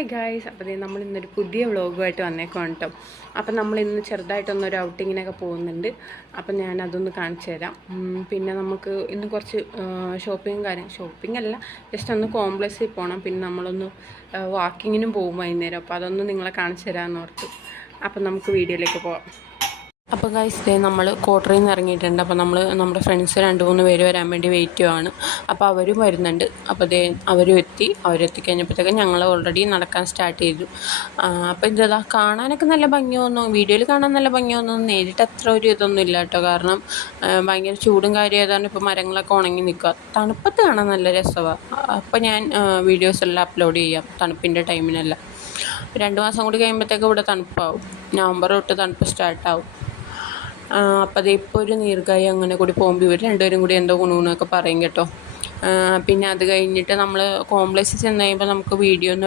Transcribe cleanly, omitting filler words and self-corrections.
Hi guys, അപ്പോൾ നമ്മൾ ഇന്നൊരു പുതിയ വ്ളോഗുമായിട്ട് വന്നേക്കാം കേട്ടോ. അപ്പം നമ്മൾ ഇന്ന് ചെറുതായിട്ടൊന്നൊരു ഔട്ടിങ്ങിനൊക്കെ പോകുന്നുണ്ട്. അപ്പം ഞാൻ അതൊന്ന് കാണിച്ചു തരാം. പിന്നെ നമുക്ക് ഇന്ന് കുറച്ച് ഷോപ്പിംഗ് അല്ല, ജസ്റ്റ് ഒന്ന് കോംപ്ലക്സിൽ പോകണം. പിന്നെ നമ്മളൊന്ന് വാക്കിങ്ങിനും പോകും വൈകുന്നേരം. അപ്പോൾ അതൊന്ന് നിങ്ങളെ കാണിച്ചു തരാമെന്ന് ഓർത്തു. അപ്പം നമുക്ക് വീഡിയോയിലേക്ക് പോകാം. അപ്പോൾ ഗൈസ്, നമ്മൾ ക്വാർട്ടറിൽ നിന്ന് ഇറങ്ങിയിട്ടുണ്ട്. അപ്പോൾ നമ്മുടെ ഫ്രണ്ട്സ് 2-3 പേര് വരാൻ വേണ്ടി വെയിറ്റ് ചെയ്യുവാണ്. അപ്പോൾ അവരും വരുന്നുണ്ട്. അപ്പോൾ അവരെത്തിക്കഴിഞ്ഞപ്പോഴത്തേക്കും ഞങ്ങൾ ഓൾറെഡി നടക്കാൻ സ്റ്റാർട്ട് ചെയ്തു. അപ്പോൾ ഇതാ കാണാനൊക്കെ നല്ല ഭംഗിയൊന്നും, വീഡിയോയിൽ കാണാൻ നല്ല ഭംഗിയൊന്നും നേരിട്ട് അത്ര ഒരു ഇതൊന്നും ഇല്ല കേട്ടോ. കാരണം ഭയങ്കര ചൂടും കാര്യമായതാണ്. ഇപ്പോൾ മരങ്ങളൊക്കെ ഉണങ്ങി നിൽക്കുക. തണുപ്പത്ത് കാണാൻ നല്ല രസമാണ്. അപ്പോൾ ഞാൻ വീഡിയോസ് എല്ലാം അപ്ലോഡ് ചെയ്യാം തണുപ്പിൻ്റെ ടൈമിനെല്ലാം. 2 മാസം കൂടി കഴിയുമ്പോഴത്തേക്കും ഇവിടെ തണുപ്പാവും. നവംബർ തൊട്ട് തണുപ്പ് സ്റ്റാർട്ടാവും. അപ്പോൾ അത് ഇപ്പോൾ ഒരു നീർക്കായി അങ്ങനെ കൂടി പോകുമ്പോൾ ഇവർ 2 പേരും കൂടി എന്തോ ഗുണഗുണമൊക്കെ പറയും കേട്ടോ. പിന്നെ അത് കഴിഞ്ഞിട്ട് നമ്മൾ കോംപ്ലക്സിൽ ചെന്ന് കഴിയുമ്പോൾ നമുക്ക് വീഡിയോ ഒന്നും